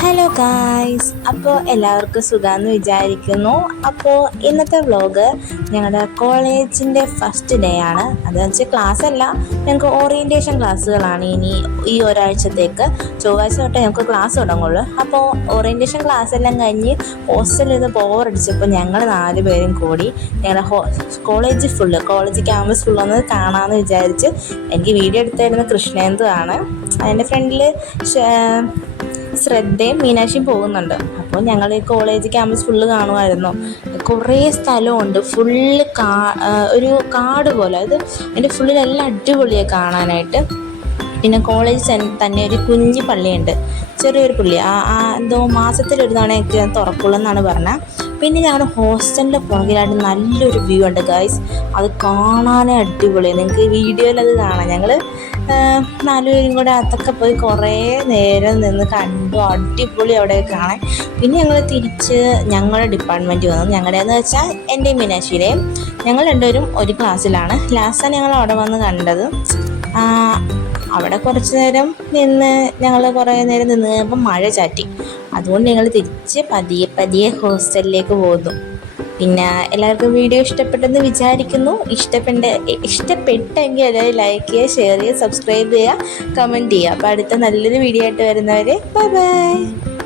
Hello guys, അപ്പോൾ എല്ലാവർക്കും സുഖമാണെന്ന് വിചാരിക്കുന്നു. അപ്പോൾ ഇന്നത്തെ വ്ലോഗ് ഞങ്ങളുടെ കോളേജിൻ്റെ ഫസ്റ്റ് ഡേ ആണ്. അതെന്ന് വെച്ചാൽ ക്ലാസ് അല്ല, ഞങ്ങൾക്ക് ഓറിയൻറ്റേഷൻ ക്ലാസ്സുകളാണ് ഇനി ഈ ഒരാഴ്ചത്തേക്ക്. ചൊവ്വാഴ്ച തൊട്ടേ ഞങ്ങൾക്ക് ക്ലാസ് തുടങ്ങുള്ളൂ. അപ്പോൾ ഓറിയൻറ്റേഷൻ ക്ലാസ് എല്ലാം കഴിഞ്ഞ് ഹോസ്റ്റലിൽ നിന്ന് ബോറടിച്ചപ്പോൾ ഞങ്ങൾ 4 പേരും കൂടി ഞങ്ങളുടെ കോളേജ് ക്യാമ്പസ് ഫുള്ളൊന്ന് കാണാമെന്ന് വിചാരിച്ച്. എനിക്ക് വീഡിയോ എടുത്തായിരുന്ന കൃഷ്ണേന്ദു ആണ്. അതിൻ്റെ ഫ്രണ്ടിൽ ശ്രദ്ധയും മീനാക്ഷിയും പോകുന്നുണ്ട്. അപ്പോൾ ഞങ്ങൾ ഈ കോളേജ് ക്യാമ്പസ് ഫുള്ള് കാണുമായിരുന്നു. കുറേ സ്ഥലമുണ്ട്, ഫുള്ള് ഒരു കാട് പോലെ. അത് അതിൻ്റെ ഫുള്ളിലെല്ലാം അടിപൊളിയാണ് കാണാനായിട്ട്. പിന്നെ കോളേജ് തന്നെ ഒരു കുഞ്ഞു പള്ളിയുണ്ട്, ചെറിയൊരു പള്ളി. എന്തോ മാസത്തിലൊരു തവണയൊക്കെ തുറക്കുള്ളൂ എന്നാണ് പറഞ്ഞത്. പിന്നെ ഞങ്ങളുടെ ഹോസ്റ്റലിൻ്റെ പുറകിലായിട്ട് നല്ലൊരു വ്യൂ ഉണ്ട് ഗൈസ്. അത് കാണാനേ അടിപൊളിയാണ്. നിങ്ങൾക്ക് വീഡിയോയിൽ അത് കാണാം. ഞങ്ങൾ 4 പേരും കൂടെ അതൊക്കെ പോയി കുറേ നേരം നിന്ന് കണ്ടു. അടിപൊളി അവിടെ കാണാൻ. പിന്നെ ഞങ്ങൾ തിരിച്ച് ഞങ്ങളുടെ ഡിപ്പാർട്ട്മെൻറ്റ് വന്നു. ഞങ്ങളുടെയെന്ന് വെച്ചാൽ എൻ്റെയും മീനാക്ഷിയുടെയും. ഞങ്ങൾ രണ്ടുപേരും ഒരു ക്ലാസ്സിലാണ്. ലാസ്റ്റാണ് ഞങ്ങൾ അവിടെ വന്ന് കണ്ടത്. അവിടെ കുറച്ച് നേരം കുറേ നേരം നിന്ന് കഴിഞ്ഞപ്പോൾ മഴ ചാറ്റി. അതുകൊണ്ട് ഞങ്ങൾ തിരിച്ച് പതിയെ ഹോസ്റ്റലിലേക്ക് പോന്നു. പിന്നെ എല്ലാവർക്കും വീഡിയോ ഇഷ്ടപ്പെട്ടെന്ന് വിചാരിക്കുന്നു. ഇഷ്ടപ്പെട്ടെങ്കിൽ എല്ലാവരും ലൈക്ക് ചെയ്യുക, ഷെയർ ചെയ്യുക, സബ്സ്ക്രൈബ് ചെയ്യുക, കമൻറ്റ് ചെയ്യുക. അപ്പോൾ അടുത്ത നല്ലൊരു വീഡിയോ ആയിട്ട് വരുന്നവരെ ബൈ ബൈ.